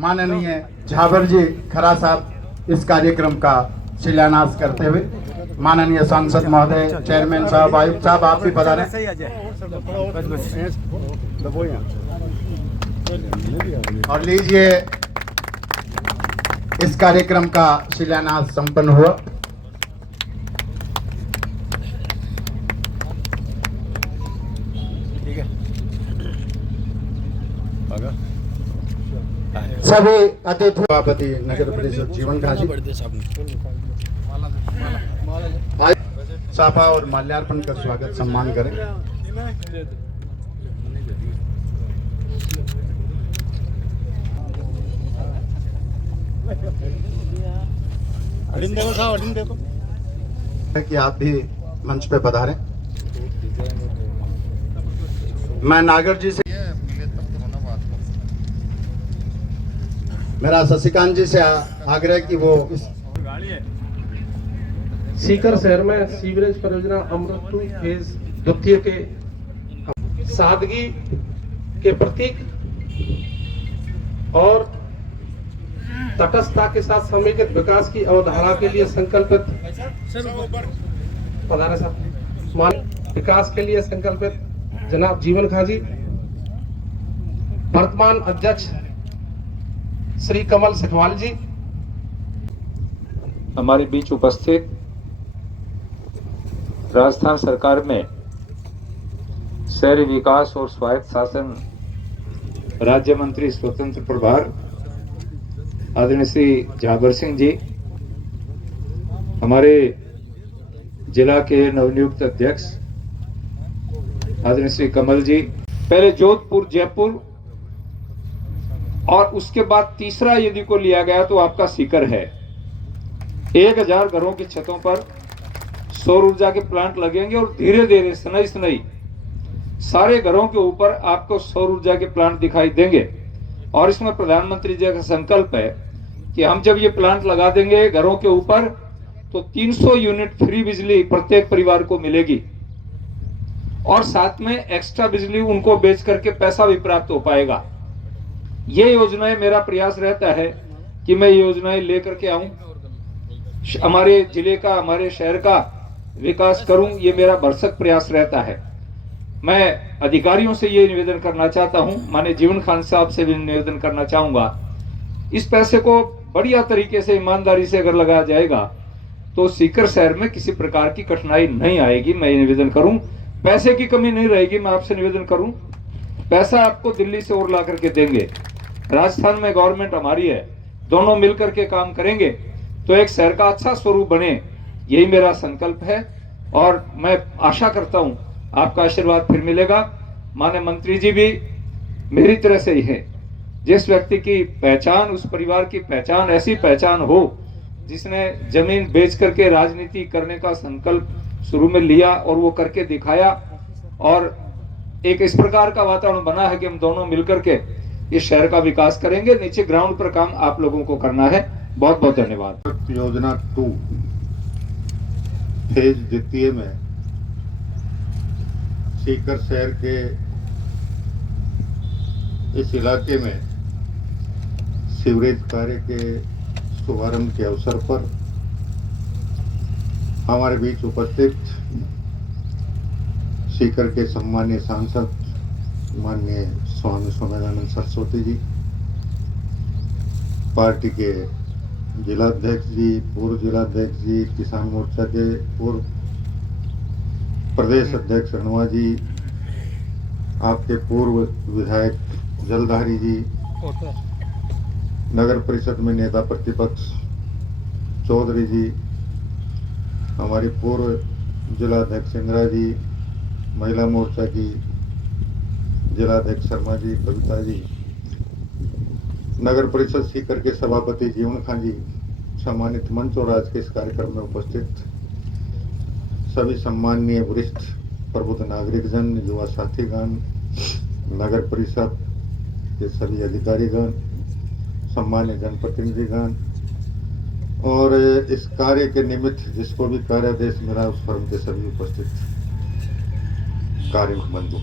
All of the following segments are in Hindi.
माननीय झाबर जी खरा साहब इस कार्यक्रम का शिलान्यास करते हुए, माननीय सांसद महोदय, चेयरमैन साहब, आयुक्त साहब, आप भी पधारें। और लीजिए, इस कार्यक्रम का शिलान्यास संपन्न हुआ। सभी अतिथि सभापति नगर परिषद जीवन खांची साफा और माल्यार्पण कर स्वागत सम्मान करें। कि आप भी मंच पे पधारें। मैं नागर जी से, मेरा शशिकांत जी से आग्रह कि वो सीकर शहर में सीवरेज परियोजना अमृत 2 फेज द्वितीय के सादगी के प्रतीक और तटस्थता के साथ समेकित विकास की अवधारणा के लिए संकल्पित विकास के लिए संकल्पित जनाब जीवन खांची, वर्तमान अध्यक्ष श्री कमल सिखवाल जी, हमारे बीच उपस्थित राजस्थान सरकार में शहरी विकास और स्वायत्त शासन राज्य मंत्री स्वतंत्र प्रभार आदरणीय श्री झाबर सिंह जी, हमारे जिला के नवनियुक्त अध्यक्ष आदरणीय श्री कमल जी, पहले जोधपुर, जयपुर और उसके बाद तीसरा यदि को लिया गया तो आपका सीकर है। 1000 घरों की छतों पर सौर ऊर्जा के प्लांट लगेंगे और धीरे धीरे सनई सनई सारे घरों के ऊपर आपको सौर ऊर्जा के प्लांट दिखाई देंगे। और इसमें प्रधानमंत्री जी का संकल्प है कि हम जब ये प्लांट लगा देंगे घरों के ऊपर तो 300 यूनिट फ्री बिजली प्रत्येक परिवार को मिलेगी और साथ में एक्स्ट्रा बिजली उनको बेच करके पैसा भी प्राप्त हो पाएगा। ये योजनाएं, मेरा प्रयास रहता है कि मैं ये योजनाएं लेकर के आऊं, हमारे जिले का, हमारे शहर का विकास करूं, ये मेरा भरसक प्रयास रहता है। मैं अधिकारियों से ये निवेदन करना चाहता हूं, माननीय जीवन खान साहब से भी निवेदन करना चाहूंगा, इस पैसे को बढ़िया तरीके से, ईमानदारी से अगर लगाया जाएगा तो सीकर शहर में किसी प्रकार की कठिनाई नहीं आएगी। मैं ये निवेदन करूं, पैसे की कमी नहीं रहेगी। मैं आपसे निवेदन करूं, पैसा आपको दिल्ली से और ला करके देंगे। राजस्थान में गवर्नमेंट हमारी है, दोनों मिलकर के काम करेंगे तो एक शहर का अच्छा स्वरूप बने, यही मेरा संकल्प है। और मैं आशा करता हूं आपका आशीर्वाद फिर मिलेगा। माननीय मंत्री जी भी मेरी तरह से ही है। जिस व्यक्ति की पहचान, उस परिवार की पहचान ऐसी पहचान हो जिसने जमीन बेच करके राजनीति करने का संकल्प शुरू में लिया और वो करके दिखाया, और एक इस प्रकार का वातावरण बना है कि हम दोनों मिलकर के इस शहर का विकास करेंगे। नीचे ग्राउंड पर काम आप लोगों को करना है। बहुत बहुत धन्यवाद। योजना 2 फेज द्वितीय में सीकर शहर के इस इलाके में सीवरेज कार्य के शुभारंभ के अवसर पर हमारे बीच उपस्थित सीकर के सम्मानीय सांसद माननीय स्वामी सोमेनानंद सरस्वती जी, पार्टी के जिलाध्यक्ष जी, पूर्व जिलाध्यक्ष जी, किसान मोर्चा के पूर्व प्रदेश अध्यक्ष रणवा जी, आपके पूर्व विधायक जलधारी जी, नगर परिषद में नेता प्रतिपक्ष चौधरी जी, हमारी पूर्व जिलाध्यक्ष इंदिरा जी, महिला मोर्चा की जिलाध्यक्ष शर्मा जी, कविता जी, नगर परिषद सीकर के सभापति जीवन खान जी, सम्मानित मंच और आज के इस कार्यक्रम में उपस्थित सभी सम्माननीय वरिष्ठ प्रबुद्ध नागरिकजन, युवा साथीगण, नगर परिषद के सभी अधिकारीगण, सम्मान्य जनप्रतिनिधिगण और इस कार्य के निमित्त जिसको भी कार्यादेश मिला उस फर्म के सभी उपस्थित कार्य बंधु।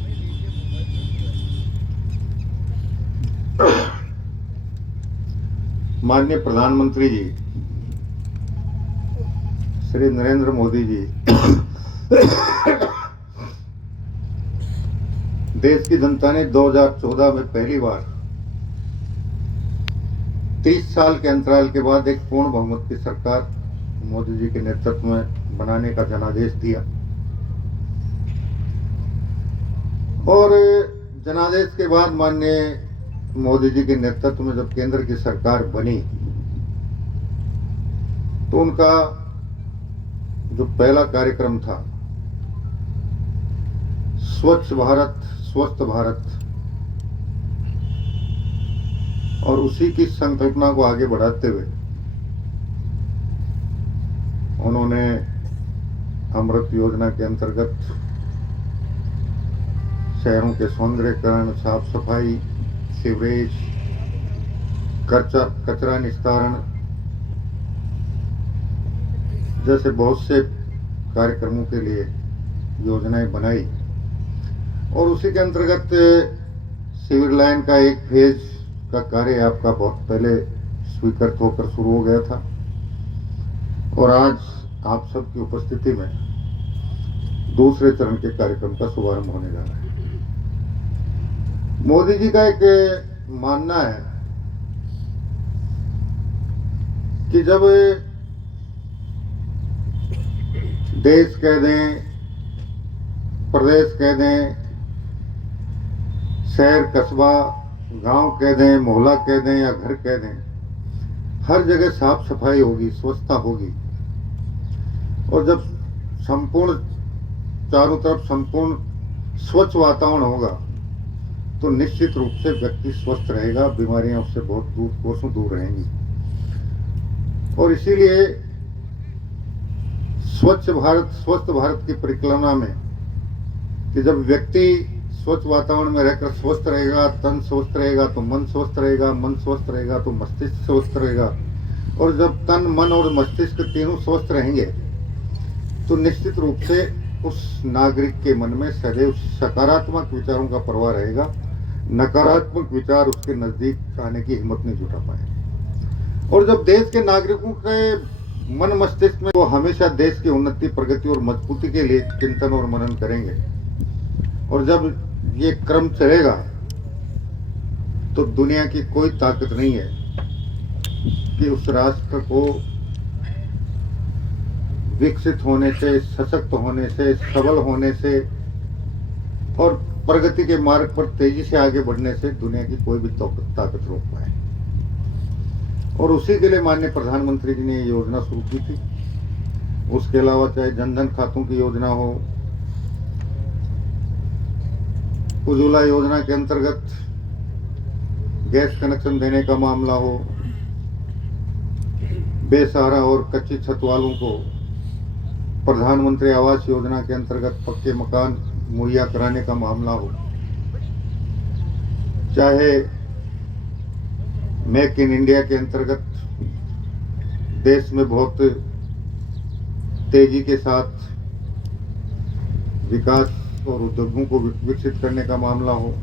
माननीय प्रधानमंत्री जी श्री नरेंद्र मोदी जी देश की जनता ने 2014 में पहली बार 30 साल के अंतराल के बाद एक पूर्ण बहुमत की सरकार मोदी जी के नेतृत्व में बनाने का जनादेश दिया और जनादेश के बाद माननीय मोदी जी के नेतृत्व में जब केंद्र की सरकार बनी तो उनका जो पहला कार्यक्रम था स्वच्छ भारत स्वस्थ भारत और उसी की संकल्पना को आगे बढ़ाते हुए उन्होंने अमृत योजना के अंतर्गत शहरों के सौंदर्यीकरण, साफ सफाई, सीवरेज, कचरा निस्तारण जैसे बहुत से कार्यक्रमों के लिए योजनाएं बनाई और उसी के अंतर्गत सिविल लाइन का एक फेज का कार्य आपका बहुत पहले स्वीकृत होकर शुरू हो गया था और आज आप सबकी उपस्थिति में दूसरे चरण के कार्यक्रम का शुभारंभ होने जा रहा है। मोदी जी का एक मानना है कि जब देश कह दें, प्रदेश कह दें, शहर कस्बा गांव कह दें, मोहल्ला कह दें या घर कह दें, हर जगह साफ सफाई होगी, स्वच्छता होगी और जब संपूर्ण चारों तरफ संपूर्ण स्वच्छ वातावरण होगा तो निश्चित रूप से व्यक्ति स्वस्थ रहेगा, बीमारियां उससे बहुत दूर कोसों दूर रहेंगी और इसीलिए स्वच्छ भारत स्वस्थ भारत की परिकल्पना में कि जब व्यक्ति स्वच्छ वातावरण में रहकर स्वस्थ रहेगा, तन स्वस्थ रहेगा तो मन स्वस्थ रहेगा, मन स्वस्थ रहेगा तो मस्तिष्क स्वस्थ रहेगा और जब तन मन और मस्तिष्क तीनों स्वस्थ रहेंगे तो निश्चित रूप से उस नागरिक के मन में सदैव सकारात्मक विचारों का प्रवाह रहेगा, नकारात्मक विचार उसके नजदीक आने की हिम्मत नहीं जुटा पाए और जब देश के नागरिकों के मन मस्तिष्क में वो हमेशा देश की उन्नति, प्रगति और मजबूती के लिए चिंतन और मनन करेंगे और जब ये क्रम चलेगा तो दुनिया की कोई ताकत नहीं है कि उस राष्ट्र को विकसित होने से, सशक्त होने से, सबल होने से और प्रगति के मार्ग पर तेजी से आगे बढ़ने से दुनिया की कोई भी ताकत रोक पाए और उसी के लिए माननीय प्रधानमंत्री जी ने ये योजना शुरू की थी। उसके अलावा चाहे जनधन खातों की योजना हो, उज्ज्वला योजना के अंतर्गत गैस कनेक्शन देने का मामला हो, बेसहारा और कच्ची छत वालों को प्रधानमंत्री आवास योजना के अंतर्गत पक्के मकान मुहैया कराने का मामला हो, चाहे मेक इन इंडिया के अंतर्गत देश में बहुत तेजी के साथ विकास और उद्योगों को विकसित करने का मामला हो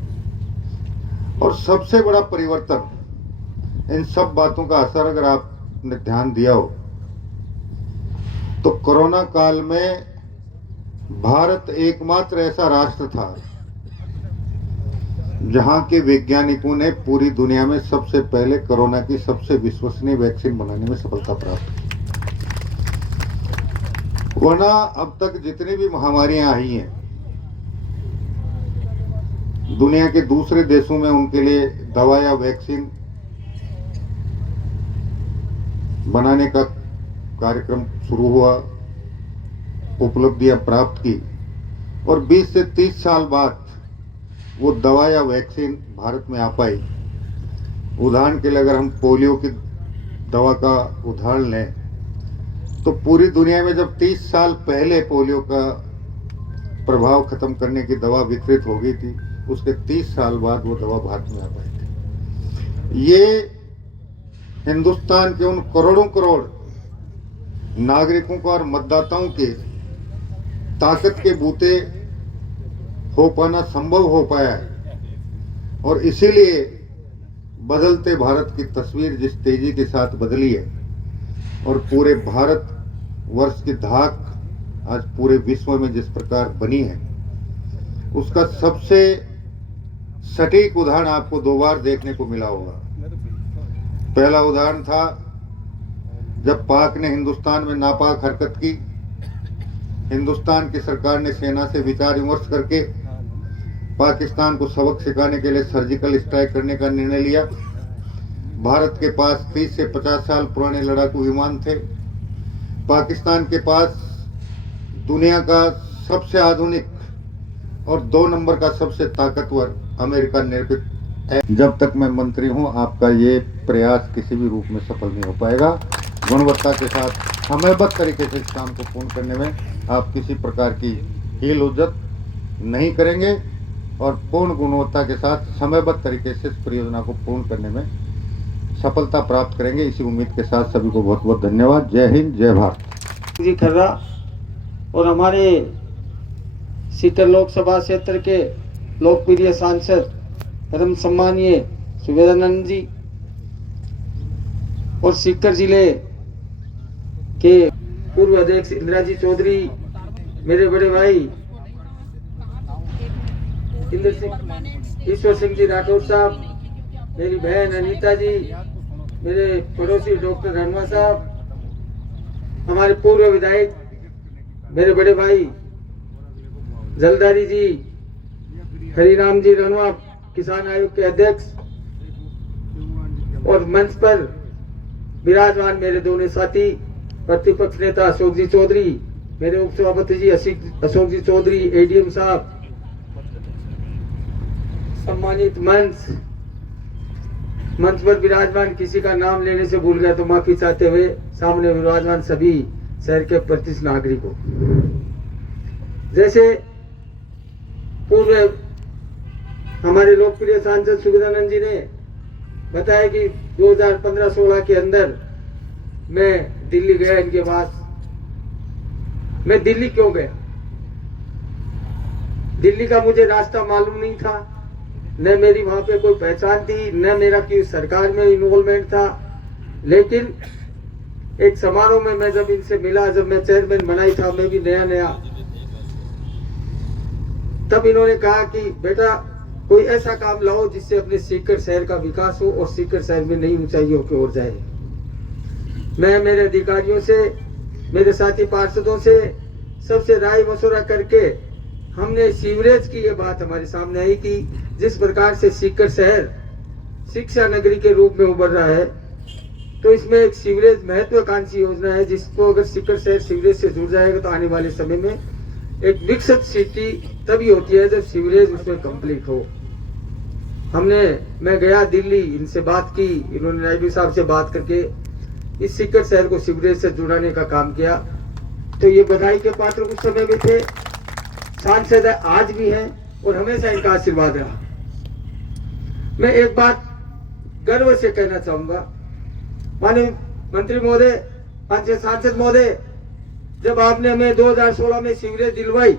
और सबसे बड़ा परिवर्तन इन सब बातों का असर अगर आपने ध्यान दिया हो तो कोरोना काल में भारत एकमात्र ऐसा राष्ट्र था जहां के वैज्ञानिकों ने पूरी दुनिया में सबसे पहले कोरोना की सबसे विश्वसनीय वैक्सीन बनाने में सफलता प्राप्त की। वरना अब तक जितनी भी महामारियां आई हैं दुनिया के दूसरे देशों में उनके लिए दवा या वैक्सीन बनाने का कार्यक्रम शुरू हुआ, उपलब्धियां प्राप्त की और 20 से 30 साल बाद वो दवा या वैक्सीन भारत में आ पाई। उदाहरण के लिए अगर हम पोलियो की दवा का उदाहरण लें तो पूरी दुनिया में जब 30 साल पहले पोलियो का प्रभाव खत्म करने की दवा विकसित हो गई थी, उसके 30 साल बाद वो दवा भारत में आ पाई थी। ये हिंदुस्तान के उन करोड़ों करोड़ नागरिकों को और मतदाताओं के ताकत के बूते हो पाना संभव हो पाया है और इसीलिए बदलते भारत की तस्वीर जिस तेजी के साथ बदली है और पूरे भारत वर्ष की धाक आज पूरे विश्व में जिस प्रकार बनी है, उसका सबसे सटीक उदाहरण आपको 2 बार देखने को मिला होगा। पहला उदाहरण था जब पाक ने हिंदुस्तान में नापाक हरकत की। हिंदुस्तान की सरकार ने सेना से विचार विमर्श करके पाकिस्तान को सबक सिखाने के लिए सर्जिकल स्ट्राइक करने का निर्णय लिया। भारत के पास 30 से 50 साल पुराने लड़ाकू विमान थे। पाकिस्तान के पास दुनिया का सबसे आधुनिक और 2 नंबर का सबसे ताकतवर अमेरिका निर्मित है। जब तक मैं मंत्री हूं, आपका ये प्रयास किसी भी रूप में सफल नहीं हो पाएगा। गुणवत्ता के साथ समयबद्ध तरीके से इस काम को पूर्ण करने में आप किसी प्रकार की हील हुज्जत नहीं करेंगे और पूर्ण गुणवत्ता के साथ समयबद्ध तरीके से इस परियोजना को पूर्ण करने में सफलता प्राप्त करेंगे। इसी उम्मीद के साथ सभी को बहुत बहुत धन्यवाद। जय हिंद, जय भारत। जी खर्रा और हमारे सीकर लोकसभा क्षेत्र के लोकप्रिय सांसद परम सम्मानीय सुवेदानंद जी और सीकर जिले के पूर्व अध्यक्ष इंदिरा जी चौधरी, मेरे बड़े भाई ईश्वर सिंह जी राठौर साहब, मेरी बहन अनीता जी, मेरे पड़ोसी डॉक्टर रनवा साहब, हमारे पूर्व विधायक मेरे बड़े भाई जलदारी जी, हरिराम जी रनवा, किसान आयोग के अध्यक्ष, और मंच पर विराजमान मेरे दोनों साथी प्रतिपक्ष नेता अशोक जी चौधरी, मेरे उप सभापति जी अशोक जी चौधरी, एडीएम साहब, सम्मानित मंच पर विराजमान, किसी का नाम लेने से भूल गया तो माफी चाहते हुए सामने विराजमान सभी शहर के प्रतिष्ठित नागरिकों। जैसे पूर्व हमारे लोकप्रिय सांसद सुवेदानंद जी ने बताया कि 2015-16 के अंदर मैं दिल्ली गया इनके पास। मैं दिल्ली क्यों गया? दिल्ली का मुझे रास्ता मालूम नहीं था, न मेरी वहां पे कोई पहचान थी, न मेरा किसी सरकार में इन्वॉल्वमेंट था। लेकिन एक समारोह में मैं जब इनसे मिला, जब मैं चेयरमैन बनाई था, मैं भी नया नया, तब इन्होंने कहा कि बेटा कोई ऐसा काम लाओ जिससे अपने सीकर शहर का विकास हो और सीकर शहर में नई ऊंचाइयों की ओर जाए। मैं मेरे अधिकारियों से, मेरे साथी पार्षदों से सबसे राय मशवरा करके हमने सीवरेज की ये बात हमारे सामने आई कि जिस प्रकार से सीकर शहर शिक्षा नगरी के रूप में उभर रहा है, तो इसमें एक सीवरेज महत्वाकांक्षी योजना है जिसको अगर सीकर शहर सीवरेज से जुड़ जाएगा तो आने वाले समय में एक विकसित सिटी तभी होती है जब सीवरेज उसमें कंप्लीट हो। मैं गया दिल्ली, इनसे बात की, इन्होंने नायडू साहब से बात करके इस सीकर शहर को सीवरेज से जुड़ाने का काम किया। तो ये बधाई के पात्र उस समय भी थे, सांसद आज भी हैं और हमेशा इनका आशीर्वाद रहा। मैं एक बात गर्व से कहना चाहूंगा, माननीय मंत्री महोदय, माननीय सांसद महोदय, जब आपने हमें 2016 में सीवरेज दिलवाई,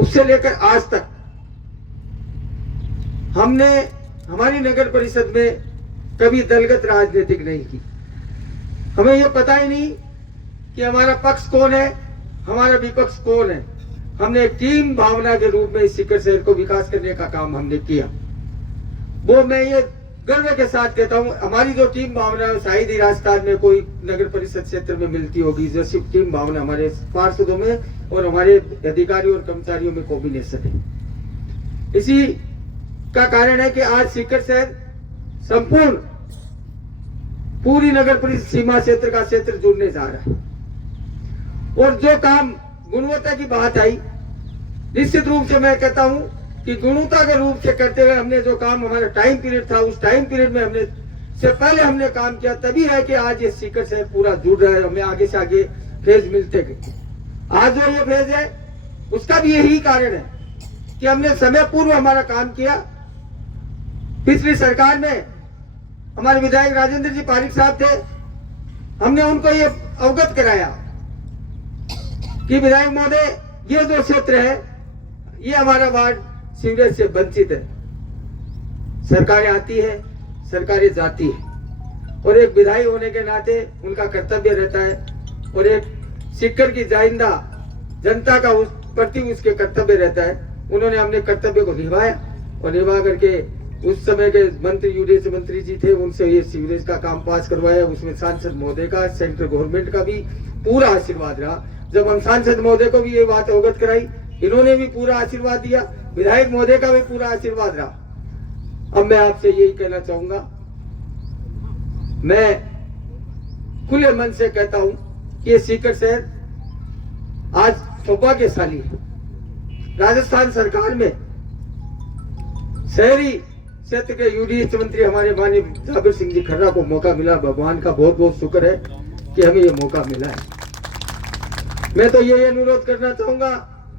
उससे लेकर आज तक हमने हमारी नगर परिषद में कभी दलगत राजनीतिक नहीं की। हमें यह पता ही नहीं कि हमारा पक्ष कौन है, हमारा विपक्ष कौन है। हमने एक टीम भावना के रूप में इस सीकर शहर को विकास करने का काम हमने किया। वो मैं ये गर्व के साथ कहता हूँ, हमारी जो टीम भावना है शायद ही राजस्थान में कोई नगर परिषद क्षेत्र में मिलती होगी, जैसी टीम भावना हमारे पार्षदों में और हमारे अधिकारियों और कर्मचारियों में कॉम्बिनेशन है। इसी का कारण है कि आज सीकर शहर संपूर्ण पूरी नगर परिषद सीमा क्षेत्र का क्षेत्र जुड़ने जा रहा है। और जो काम गुणवत्ता की बात आई, निश्चित रूप से मैं कहता हूं कि गुणवत्ता के रूप से करते हुए हमने जो काम, हमारा टाइम पीरियड था, उस टाइम पीरियड में हमने से पहले हमने काम किया, तभी है कि आज ये सीकर शहर पूरा जुड़ रहा है। हमें आगे से आगे फेज मिलते गए। आज जो ये फेज है उसका भी यही कारण है कि हमने समय पूर्व हमारा काम किया। पिछली सरकार में हमारे विधायक राजेंद्र जी पारिक साहब थे, हमने उनको ये अवगत कराया कि विधायक महोदय, ये जो क्षेत्र है ये हमारा वार्ड सीवरेज से वंचित है। सरकारें आती है, सरकारें जाती है, और एक विधायक होने के नाते उनका कर्तव्य रहता है, और एक सीकर की जाइंदा जनता का उस प्रति उसके कर्तव्य रहता है। उन्होंने अपने कर्तव्य को निभाया और निभा करके उस समय के मंत्री यूडीएच मंत्री जी थे, उनसे ये सीवरेज का काम पास करवाया। उसमें सांसद महोदय का, सेंट्रल गवर्नमेंट का भी पूरा आशीर्वाद रहा। जब हम सांसद महोदय को भी ये बात अवगत कराई, इन्होंने भी पूरा आशीर्वाद दिया, विधायक महोदय का भी पूरा आशीर्वाद रहा। अब मैं आपसे यही कहना चाहूंगा, मैं खुले मन से कहता हूं कि ये सीकर शहर आज सौभाग्यशाली है। राजस्थान सरकार में शहरी क्षेत्र के यूडीएच मंत्री हमारे माननीय जाबिर सिंह जी खर्रा को मौका मिला। भगवान का बहुत बहुत शुक्र है कि हमें ये मौका मिला है। मैं तो ये अनुरोध करना चाहूंगा,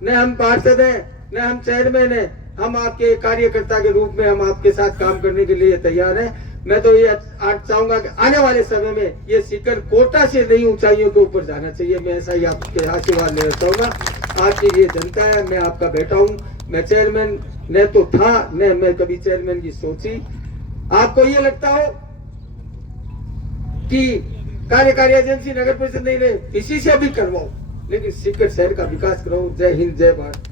न हम पार्षद हैं, न हम चेयरमैन हैं, हम आपके कार्यकर्ता के रूप में हम आपके साथ काम करने के लिए तैयार हैं। मैं तो ये आज चाहूंगा कि आने वाले समय में ये सीकर कोटा से नई ऊंचाइयों के ऊपर जाना चाहिए। मैं ऐसा ही आपके आशीर्वाद लेना चाहूंगा। आपकी ये जनता है, मैं आपका बेटा हूँ। मैं चेयरमैन न तो था, न मैं कभी चेयरमैन की सोची। आपको ये लगता हो कि कार्यकारी एजेंसी नगर परिषद नहीं रहे, किसी से भी करवाओ, लेकिन सीकर शहर का विकास कराओ। जय हिंद, जय भारत।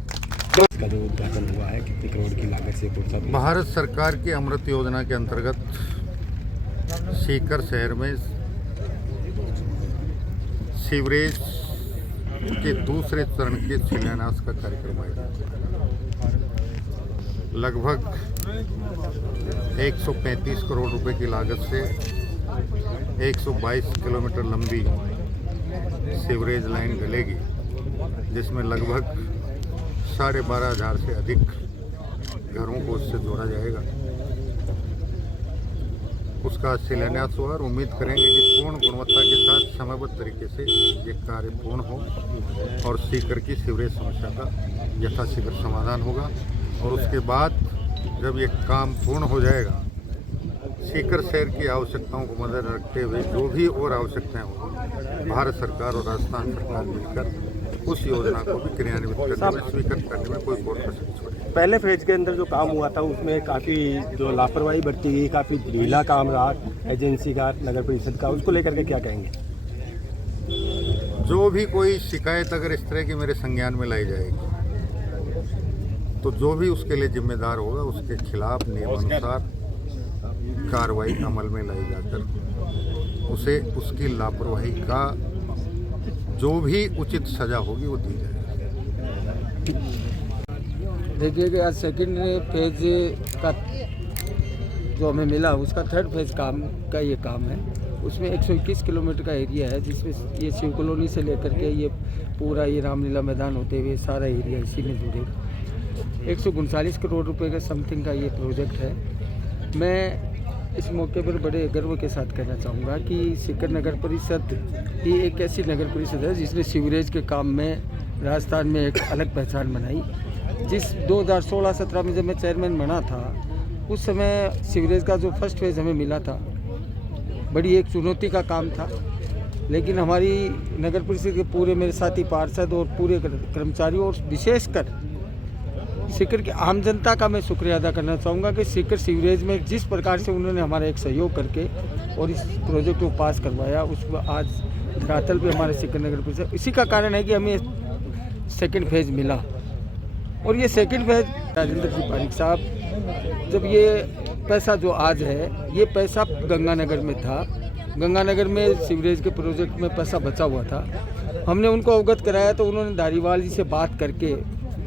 का जो उद्घाटन हुआ है, कितनी करोड़ की लागत से कौन सा? भारत सरकार की अमृत योजना के अंतर्गत सीकर शहर में सीवरेज के दूसरे चरण के शिलान्यास का कार्यक्रम आयोजित। लगभग 135 करोड़ रुपए की लागत से 122 किलोमीटर लंबी सीवरेज लाइन डलेगी, जिसमें लगभग 12,500 से अधिक घरों को उससे जोड़ा जाएगा। उसका शिलान्यास हुआ और उम्मीद करेंगे कि पूर्ण गुणवत्ता के साथ समयबद्ध तरीके से ये कार्य पूर्ण हो और सीकर की सीवरेज समस्या का यथाशीघ्र समाधान होगा। और उसके बाद जब ये काम पूर्ण हो जाएगा, सीकर शहर की आवश्यकताओं को मद्देनजर रखते हुए जो भी और आवश्यकताएं होंगी, भारत सरकार और राजस्थान सरकार मिलकर उस योजना को भी क्रियान्वित करने में, स्वीकृत करने में कोई कोर कसर नहीं छोड़ेगी। पहले फेज के अंदर जो काम हुआ था उसमें काफ़ी जो लापरवाही बरती गई, काफ़ी ढीला काम रहा एजेंसी का, नगर परिषद का, उसको लेकर के क्या कहेंगे? जो भी कोई शिकायत अगर इस तरह की मेरे संज्ञान में लाई जाएगी, तो जो भी उसके लिए जिम्मेदार होगा उसके खिलाफ नियमानुसार कार्रवाई अमल में लाई जाकर उसे उसकी लापरवाही का जो भी उचित सजा होगी वो दी जाएगी। देखिए कि आज सेकंड फेज का जो हमें मिला, उसका थर्ड फेज काम का ये काम है। उसमें 121 किलोमीटर का एरिया है, जिसमें ये शिव कॉलोनी से लेकर के ये पूरा ये रामलीला मैदान होते हुए सारा एरिया इसी में जुड़ेगा। 139 करोड़ रुपए का समथिंग का ये प्रोजेक्ट है। मैं इस मौके पर बड़े गर्व के साथ कहना चाहूँगा कि सीकर नगर परिषद ही एक ऐसी नगर परिषद है जिसने सीवरेज के काम में राजस्थान में एक अलग पहचान बनाई। जिस 2016-17 में जब मैं चेयरमैन बना था, उस समय सीवरेज का जो फर्स्ट फेज़ हमें मिला था, बड़ी एक चुनौती का काम था। लेकिन हमारी नगर परिषद के पूरे मेरे साथी पार्षद और पूरे कर्मचारियों और विशेषकर सीकर की आम जनता का मैं शुक्रिया अदा करना चाहूँगा कि सीकर सीवरेज में जिस प्रकार से उन्होंने हमारा एक सहयोग करके और इस प्रोजेक्ट को पास करवाया, उसको आज धरातल पे हमारे सीकर नगर परिषद, इसी का कारण है कि हमें सेकंड फेज़ मिला। और ये सेकंड फेज़ राजेंद्र जी पारिक साहब, जब ये पैसा जो आज है, ये पैसा गंगानगर में था। गंगानगर में सीवरेज के प्रोजेक्ट में पैसा बचा हुआ था। हमने उनको अवगत कराया तो उन्होंने धारीवाल जी से बात करके,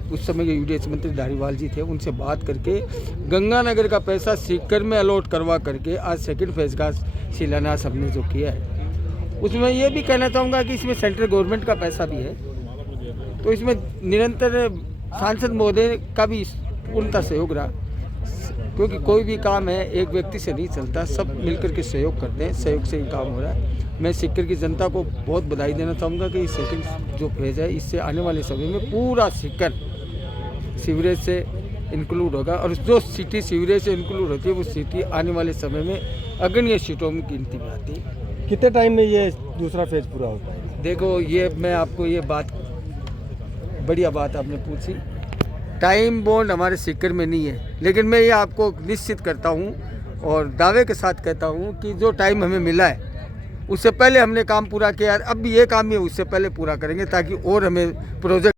उस समय के यूडीएच मंत्री धारीवाल जी थे, उनसे बात करके गंगानगर का पैसा सीकर में अलॉट करवा करके आज सेकंड फेज़ का शिलान्यास हमने जो किया है, उसमें ये भी कहना चाहूँगा कि इसमें सेंट्रल गवर्नमेंट का पैसा भी है। तो इसमें निरंतर सांसद महोदय का भी पूर्णतः सहयोग रहा, क्योंकि कोई भी काम है एक व्यक्ति से नहीं चलता, सब मिलकर के सहयोग करते हैं, सहयोग से ही काम हो रहा है। मैं सीकर की जनता को बहुत बधाई देना चाहूँगा कि सेकंड जो फेज़ है, इससे आने वाले समय में पूरा सीकर सीवरेज से इंक्लूड होगा। और जो सिटी सीवरेज से इंक्लूड होती है, वो सिटी आने वाले समय में अगणीय सीटों में गिनती में आती है। कितने टाइम में ये दूसरा फेज पूरा होता है? देखो, ये मैं आपको ये बात, बढ़िया बात आपने पूछी। टाइम बॉन्ड हमारे सीकर में नहीं है, लेकिन मैं ये आपको निश्चित करता हूँ और दावे के साथ कहता हूँ कि जो टाइम हमें मिला है उससे पहले हमने काम पूरा किया, अब भी ये काम ही उससे पहले पूरा करेंगे ताकि और हमें प्रोजेक्ट